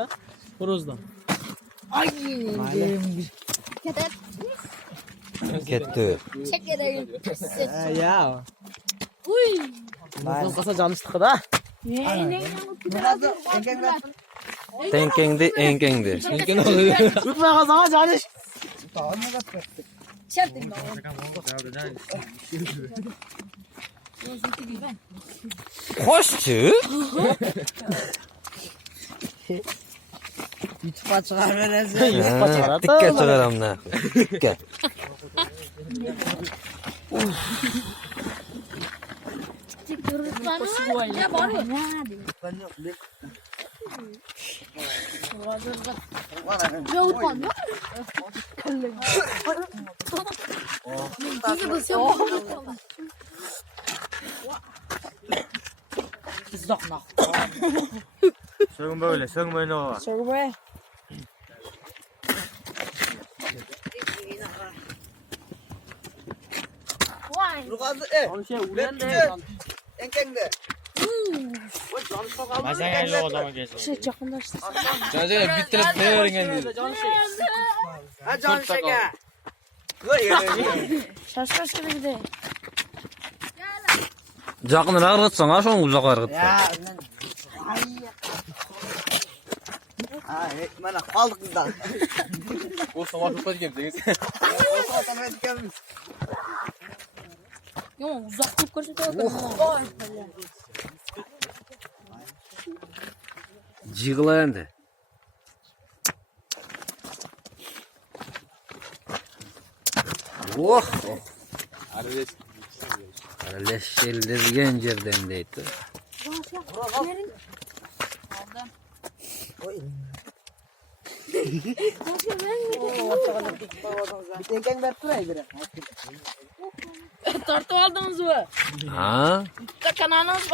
da. Horozdan. Ay. Ketet. Ketdi. Çekereyim. Ya. Uy. Nasıl kasa canıştık da. Ne? Tenkengdi, enkengdi. Lütfen kazana canış. Çertim Hoşçu. YouTube'a çıkar veresi. Dikkat çıkaram da. Dikkat. Ya var mı? Ya upan var. Bizi basıyor. Zoknak. Sögün böyle o. Söyle be. Vay. Onu şey ulan de. Enkengde. Mazan öyle o zaman geçiyor. Şey yakınlaştı. Canı bitirip ne öğrengen dedi. Ha can şeker. Şaş gibi gidiyor. Жақынырақ ырғытсаң, ашоң ұзақ ырғытса. Ya. Mana kaldık bizden. O sabah tutar gibi. O otomatik gelmiş. Yok uzaklık koşuyor. Vay. Жиғыла енді. Ох! Аралес желдірген жерден дейді. Enkeng ver turayı bire. Tartı aldınız mı? Ha? Kanalınız